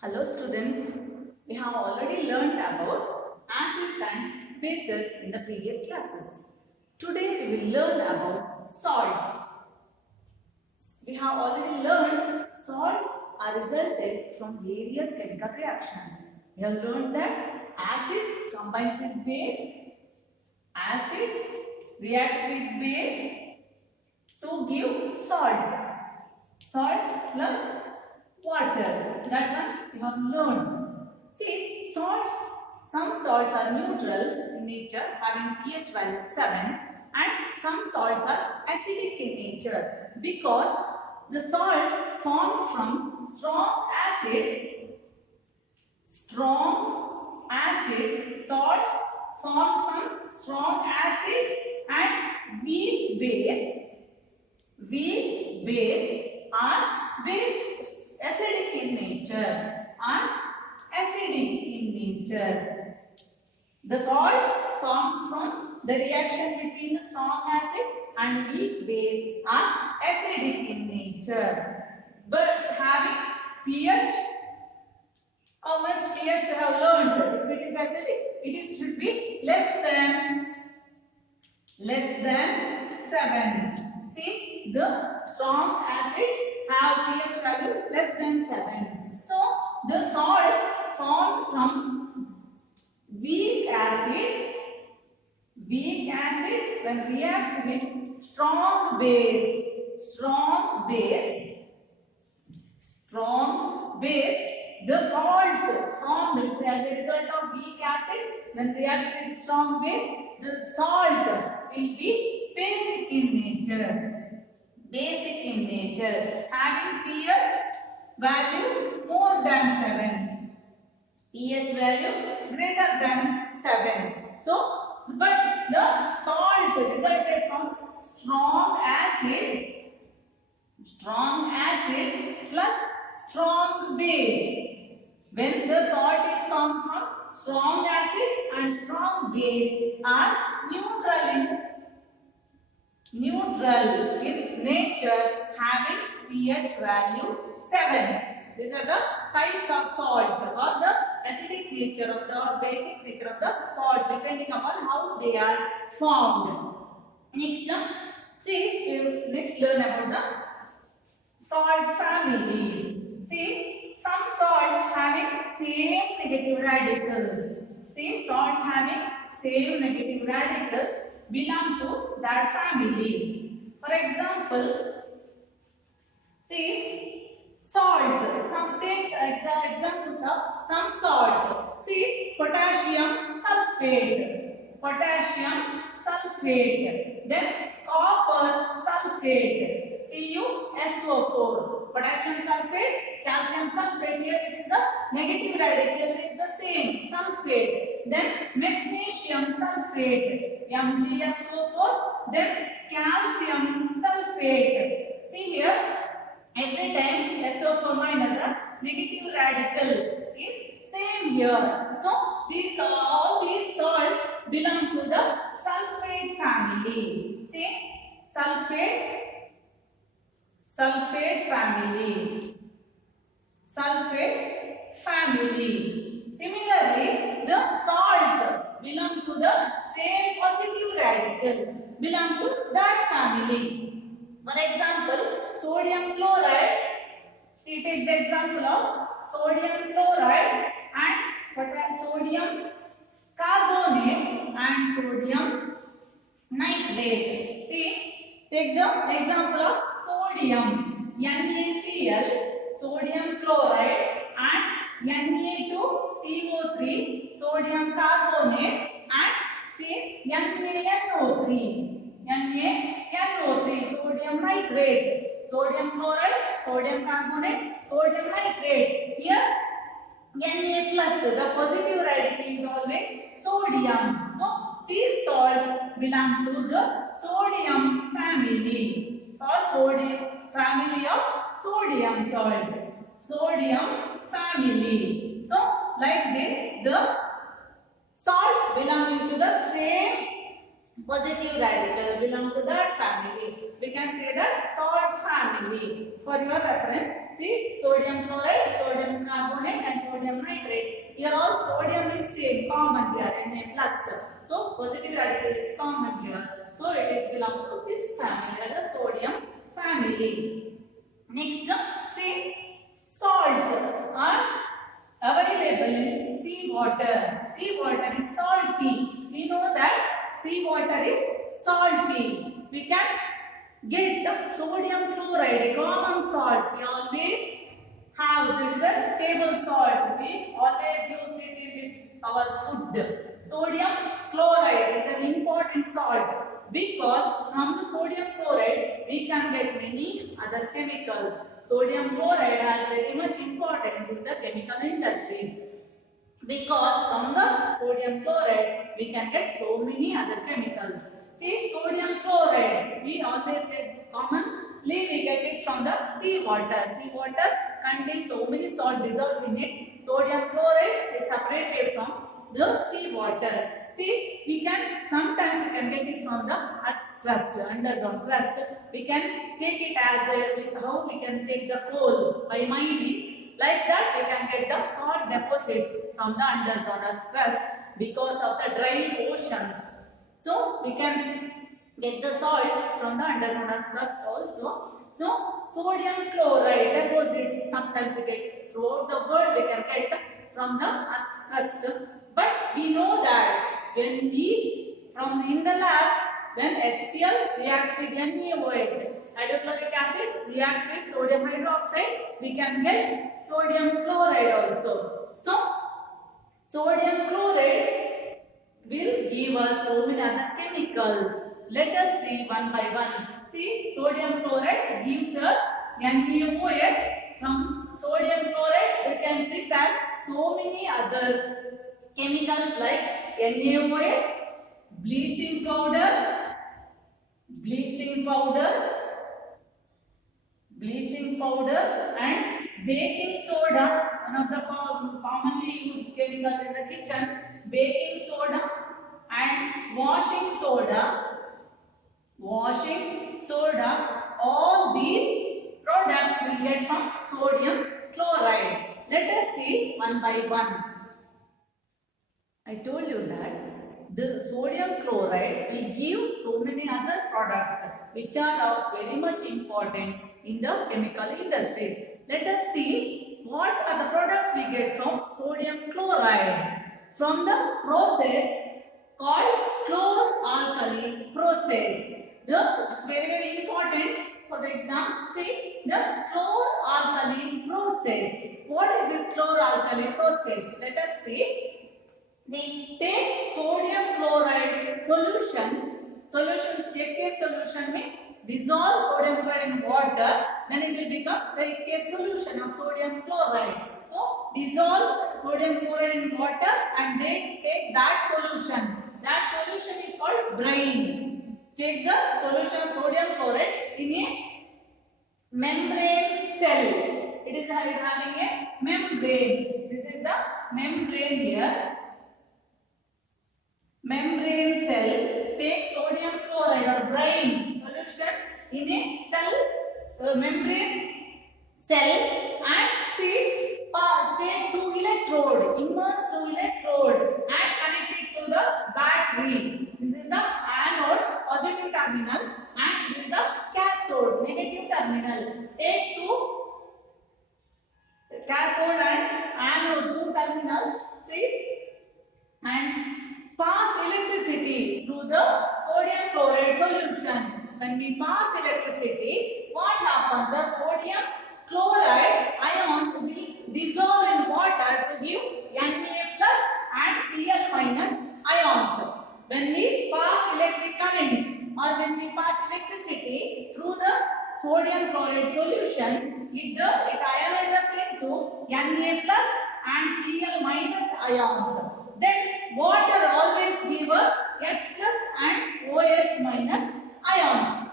Hello students, we have already learnt about acids and bases in the previous classes. Today we will learn about salts. We have already learned salts are resulted from various chemical reactions. We have learned that acid combines with base, acid reacts with base to give salt. Salt plus water. That one we have learned. See, salts, some salts are neutral in nature, having pH value 7, and some salts are acidic in nature because the salts formed from strong acid salts formed from strong acid and weak base are acidic in nature. The salts formed from the reaction between the strong acid and weak base are acidic in nature. But having pH, how much pH we have learned? If it is acidic, it should be less than 7. See, the strong acids have pH value less than 7. So, the salts formed from weak acid when reacts with strong base, the salts formed as a result of weak acid when reacts with strong base, the salt will be basic in nature, having pH value more than 7, pH value greater than 7. So, but the salts resulted from strong acid plus strong base. When the salt is formed from strong acid and strong base are neutral in nature, having pH value 7. These are the types of salts or the acidic nature of the or basic nature of the salts depending upon how they are formed. Next learn about the salt family. See, some salts having same negative radicals. See, salts having same negative radicals belong to that family. For example, see, salts. Some takes examples of some salts. See, potassium sulfate. Then copper sulfate. CuSO4. Potassium sulfate, calcium sulfate. Here it is the negative radical is the same, sulfate. Then magnesium sulfate, MgSO4. Then calcium sulfate. See here, every time SO4 minus the negative radical is same here. So all these salts belong to the sulfate family. See, sulfate family. Similarly, the salts belong to the same positive radical, belong to that family. For example, sodium chloride. See, take the example of sodium chloride and sodium carbonate and sodium nitrate. See, take the example of sodium NaCl, sodium chloride and Na2CO3, sodium carbonate and see NaNO3, sodium nitrate, sodium chloride, sodium carbonate, sodium nitrate. Here Na plus, the positive radical is always sodium. So these salts belong to the sodium family. Family of sodium salt. Sodium family. So like this, the salts belonging to the same Positive radical belong to that family. We can say that salt family. For your reference, see sodium chloride, sodium carbonate and sodium nitrate. Here all sodium is same, common here, Na plus. So positive radical is common here. So it is belong to this family, the sodium family. Next, see salts are available in sea water. Sea water is salty. We know that sea water is salty. We can get the sodium chloride, a common salt. We always have, this is a table salt. We always use it in our food. Sodium chloride is an important salt because from the sodium chloride we can get many other chemicals. Sodium chloride has very much importance in the chemical industries because from the sodium chloride we can get so many other chemicals. See, sodium chloride we always get commonly we get it from the sea water. Sea water contains so many salt dissolved in it. Sodium chloride is separated from the sea water. See, we can sometimes we can get it from the earth's crust, underground crust. We can take it as how we can take the coal by mining. Like that, we can get the salt deposits from the underground earth's crust because of the dry oceans. So we can get the salts from the underground earth's crust also. So sodium chloride deposits sometimes we get throughout the world. We can get from the earth's crust. But we know that when we, from in the lab, when HCl reacts with NaOH, hydrochloric acid reacts with sodium hydroxide, we can get sodium chloride also. So, sodium chloride will give us so many other chemicals. Let us see one by one. See, sodium chloride gives us NaOH. From sodium chloride, we can prepare so many other chemicals like NaOH, bleaching powder, and baking soda, one of the commonly used chemicals in the kitchen, baking soda and washing soda, all these products we get from sodium chloride. Let us see one by one. I told you that the sodium chloride will give so many other products which are of very much important in the chemical industries. Let us see what are the products we get from sodium chloride from the process called chloralkali process. It's very important for the exam. See the chloralkali process. What is this chloralkali process? Let us see. They take sodium chloride solution, aqueous solution means dissolve sodium chloride in water, then it will become the aqueous solution of sodium chloride. So, dissolve sodium chloride in water and they take that solution. That solution is called brine. Take the solution of sodium chloride in a membrane cell. It is having a membrane. This is the membrane here. Membrane cell take sodium chloride or brine solution in a cell membrane cell and see take two electrode, immerse two electrode and connect it to the battery. This is the anode, positive terminal, and this is the cathode, negative terminal. Take two cathode and anode, two terminals, see, and pass electricity through the sodium chloride solution. When we pass electricity, what happens? The sodium chloride ions will dissolve in water to give Na plus and Cl minus ions. When we pass electric current or when we pass electricity through the sodium chloride solution, it ionizes into Na plus and Cl minus ions. Then water always gives us H plus and OH minus ions.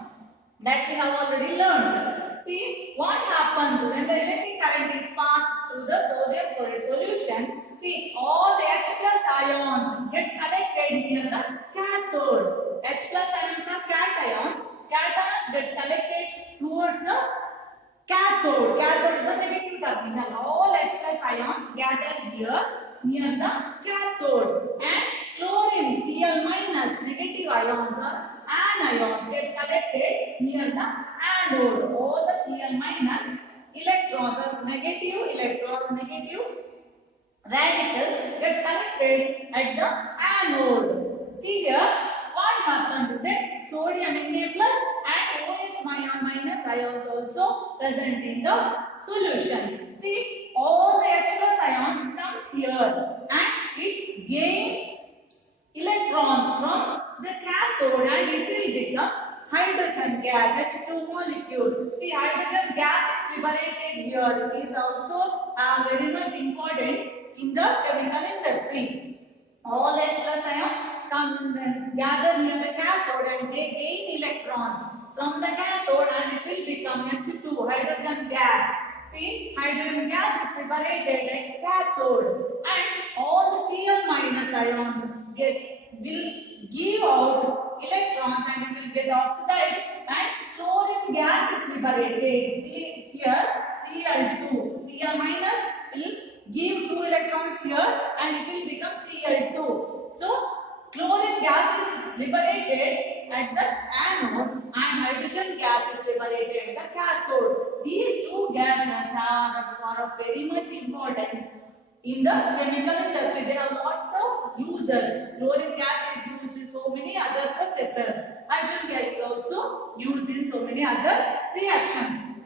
That we have already learned. See what happens when the electric current is passed through the sodium chloride solution. See all the H plus ion gets collected near the cathode. H plus ions are cations. Cations gets collected towards the cathode. Cathode is the negative terminal. All H plus ions gather here near the cathode. And chlorine Cl minus negative ions or anions gets collected near the anode. All the Cl minus electrons or negative radicals gets collected at the anode. See here, what happens then? Sodium Na plus and OH minus ions also present in the solution. See, all the H plus ions comes here and it gains electrons from the cathode and it will become hydrogen gas, H2 molecule. See, hydrogen gas is liberated here. It is also very much important in the chemical industry. All H plus ions come and gather near the cathode and they gain electrons from the cathode and it will become H2, hydrogen gas. See, hydrogen gas is liberated at cathode and all the Cl minus ions will give out electrons and it will get oxidized and chlorine gas is liberated. See here, Cl2. Cl minus will give 2 electrons here and it will become Cl2. So, chlorine gas is liberated at the anode and hydrogen gas is liberated at the cathode. These two gases are very much important in the chemical industry. There are a lot of users. Chlorine gas is used in so many other processes. Hydrogen gas is also used in so many other reactions.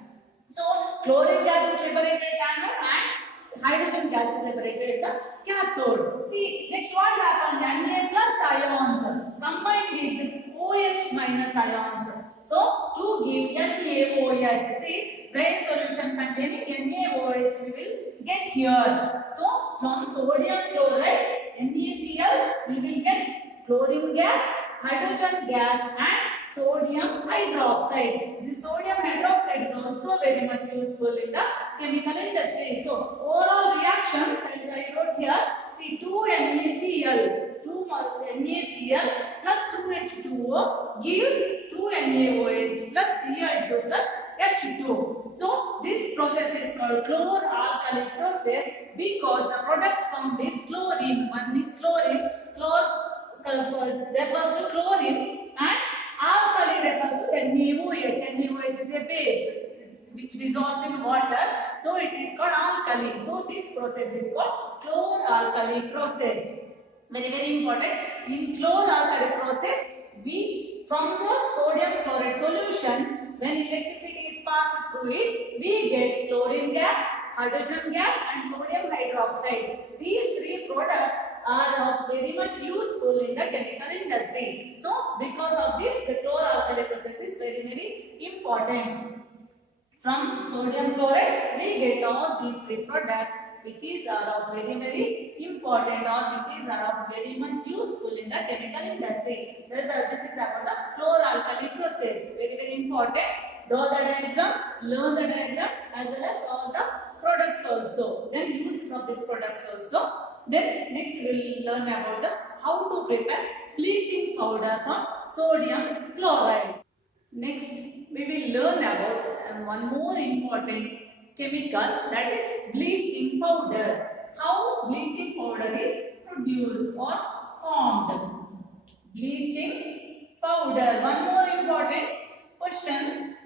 So, chlorine gas is liberated at anode and hydrogen gas is liberated at the cathode. See, next what happens? Na plus ions combined with OH minus ions. So, to give NaOH. See, brain solution containing NaOH we will get here. So, from sodium chloride, NaCl, we will get chlorine gas, hydrogen gas and sodium hydroxide. This sodium hydroxide is also very much useful in the chemical industry. So, overall reactions I wrote here, see 2 NaCl, 2 NaCl plus 2H2O gives 2 NaOH plus Cl2 plus H2. So, this process is called chlor-alkali process because the product formed is chlorine. One is chlorine, refers to chlorine and alkali refers to NaOH. NaOH is a base which dissolves in water. So, it is called alkali. So, this process is called chlor-alkali process. Very important. In chlor-alkali process, from the sodium chloride solution, when electricity is passed through it, we get chlorine gas, hydrogen gas and sodium hydroxide. These three products are very much useful in the chemical industry. So, because of this, the chlor-alkali process is very important. From sodium chloride, we get all these three products which is of very important or which is of very much useful in the chemical industry. This is about the chlor-alkali process. Very important. Draw the diagram, learn the diagram as well as all the products also. Then uses of these products also. Then next we will learn about how to prepare bleaching powder from sodium chloride. Next we will learn about one more important chemical, that is bleaching powder. How bleaching powder is produced or formed. Bleaching powder. One more important question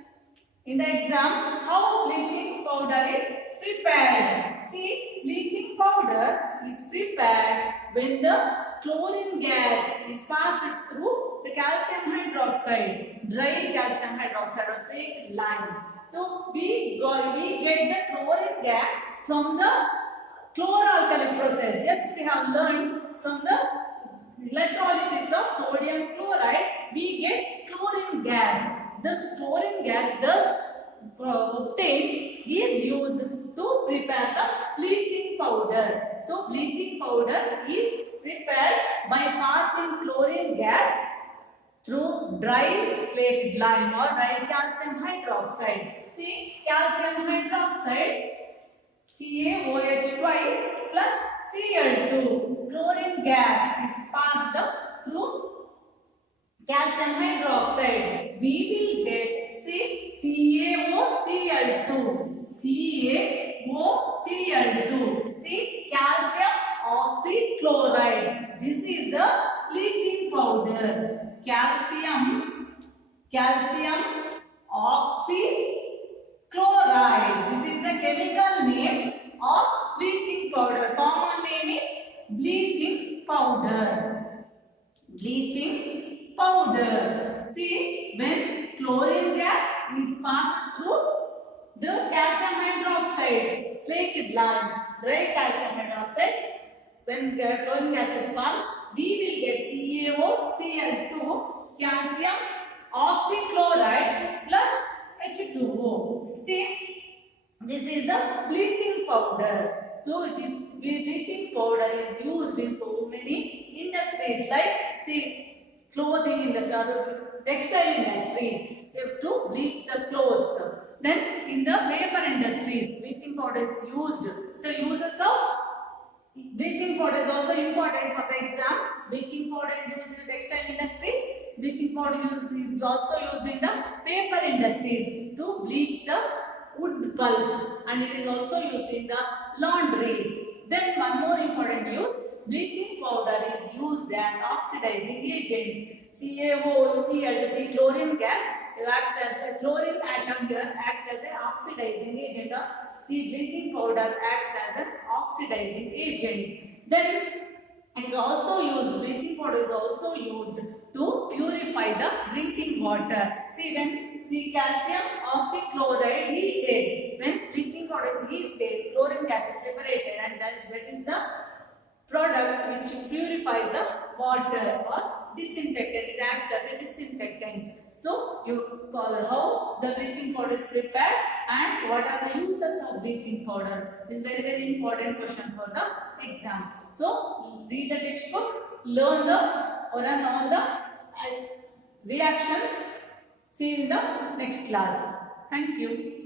in the exam, how bleaching powder is prepared. See, bleaching powder is prepared when the chlorine gas is passed through the calcium hydroxide, dry calcium hydroxide or say lime. So, we get the chlorine gas from the chlor-alkali process. Just we have learned from the electrolysis of sodium chloride, we get chlorine gas. This chlorine gas thus obtained is used to prepare the bleaching powder. So, bleaching powder is prepared by passing chlorine gas through dry slaked lime or dry calcium hydroxide. See, calcium hydroxide CaOH twice plus Cl2. Chlorine gas is passed through calcium hydroxide, we will get, see, CaOCl2. CaOCl2. See, calcium oxychloride. This is the bleaching powder. Calcium oxychloride. This is the chemical name of bleaching powder. Common name is bleaching powder. Bleaching powder. See, when chlorine gas is passed through the calcium hydroxide, slake lime, dry calcium hydroxide, when chlorine gas is passed, we will get CaOCl2, calcium oxychloride plus H2O. See, this is the bleaching powder. So this bleaching powder is used in so many industries, like, see, clothing industry or textile industries, to bleach the clothes. Then in the paper industries, bleaching powder is used. So uses of bleaching powder is also important for the exam. Bleaching powder is used in the textile industries. Bleaching powder is also used in the paper industries to bleach the wood pulp, and it is also used in the laundries. Then one more important use, bleaching powder is used as oxidizing agent. CaOCl2, chlorine gas acts as the chlorine atom here acts as an oxidizing agent. The bleaching powder acts as an oxidizing agent. Then it is also used, bleaching powder is also used to purify the drinking water. See, when the calcium oxychloride heated, when bleaching powder is heated, chlorine gas is liberated, and that is the product which purifies the water or disinfectant. It acts as a disinfectant. So you follow how the bleaching powder is prepared and what are the uses of bleaching powder. This is very important question for the exam. So read the textbook, learn all the reactions. See you in the next class. Thank you.